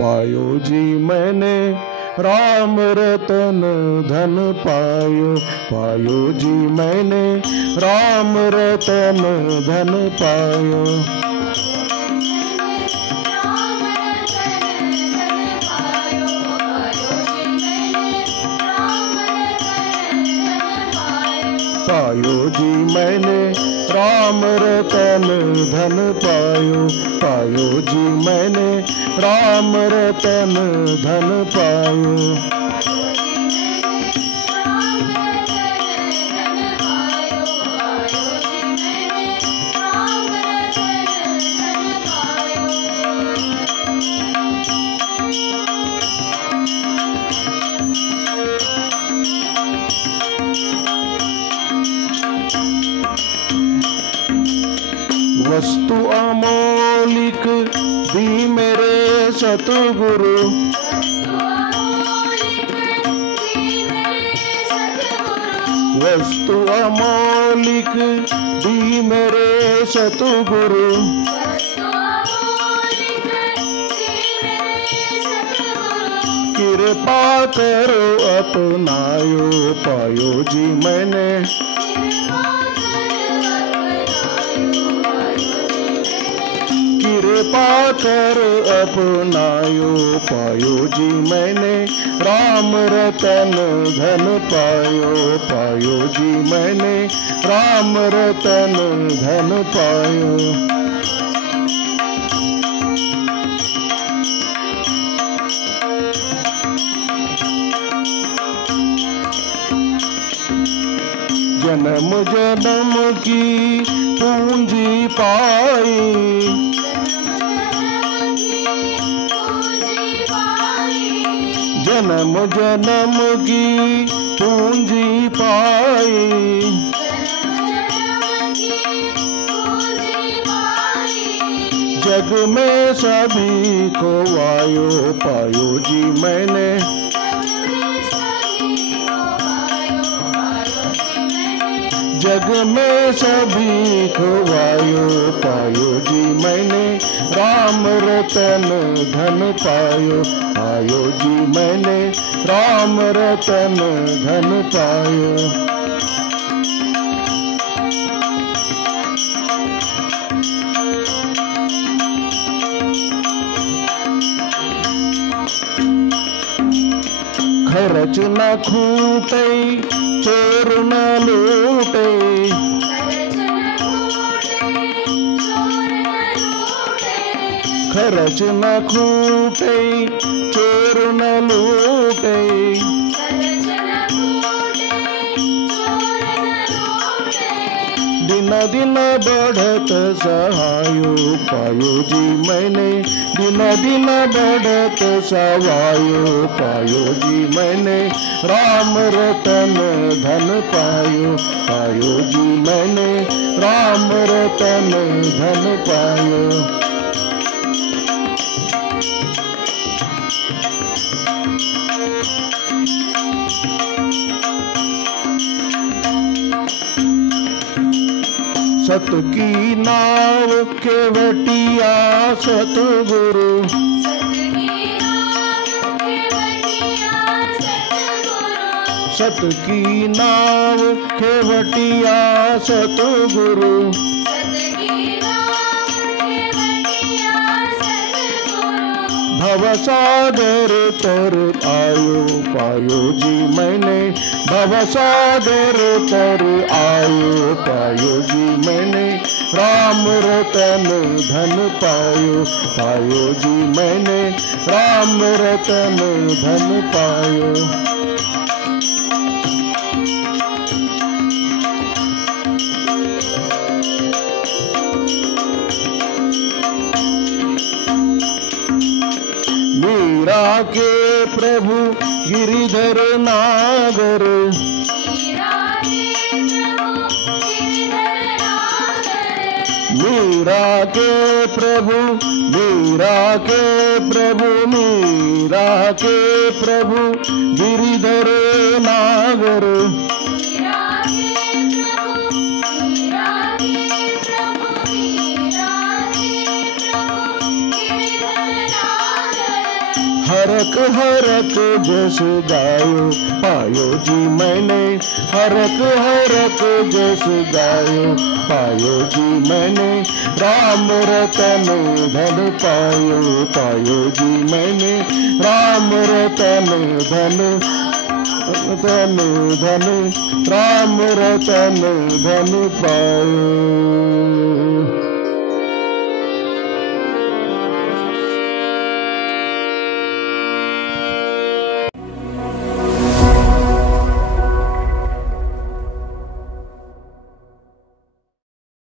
पायो जी मैंने राम रतन धन पायो, पायो जी मैंने राम रतन धन पायो। पायो जी मैंने राम रतन धन पायो, पायो जी मैंने राम रतन धन पायो। वस्तु अमौलिक दी मेरे सतगुरु, वस्तु अमौलिक दी मेरे सतगुरु। कृपा करो अपनायो, पायो जी मैंने कृपा कर अपनायो, पायो जी मैंने राम रतन धन पायो, पायो जी मैंने राम रतन धन पायो। जन्म जन्म की पूंजी पाई, जन्म जन्म की पूंजी पाई। जग में सभी को आयो, पायो जी मैंने जग में सभी को आयो, पायो जी मैंने राम रतन धन पायो, पायो जी मैंने राम रतन धन पायो। खर्च न खूटे चोर न लूटे, खर्च न खूटे चोर न लूटे। दिन दिन बढ़त सहायो, पायो जी मैंने दिन दिन बढ़त सवायो, पायो जी मैंने राम रतन धन पायो, पायो जी मैंने राम रतन धन पायो। सत की नाव केवटिया सतगुरु, सत की नाव केवटिया सतगुरु। भवसागर तर आयो, पायो जी मैंने भवसागर तर आयो, पायो जी मैंने राम रतन धन पायो, पायो जी मैंने राम रतन धन पायो। मीरा के प्रभु गिरिधर नागर, मीरा के प्रभु मीरा के प्रभु मीरा के प्रभु गिरिधर नागर। हरक जस गायो पायो जी मैंने, हरक जस गायो पायो जी मैंने, राम रतन धन पायो जी मैंने, राम रतन धन राम रतन धन पायो।